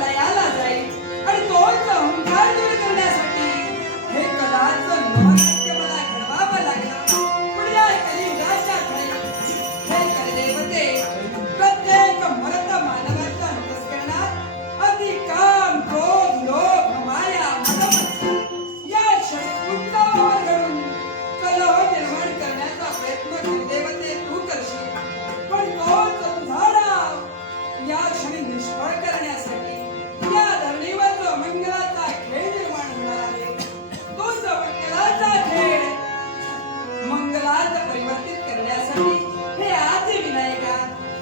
वलयाला जाईल आणि तो अंधार दूर करण्यासाठी हे कलाचं महत्व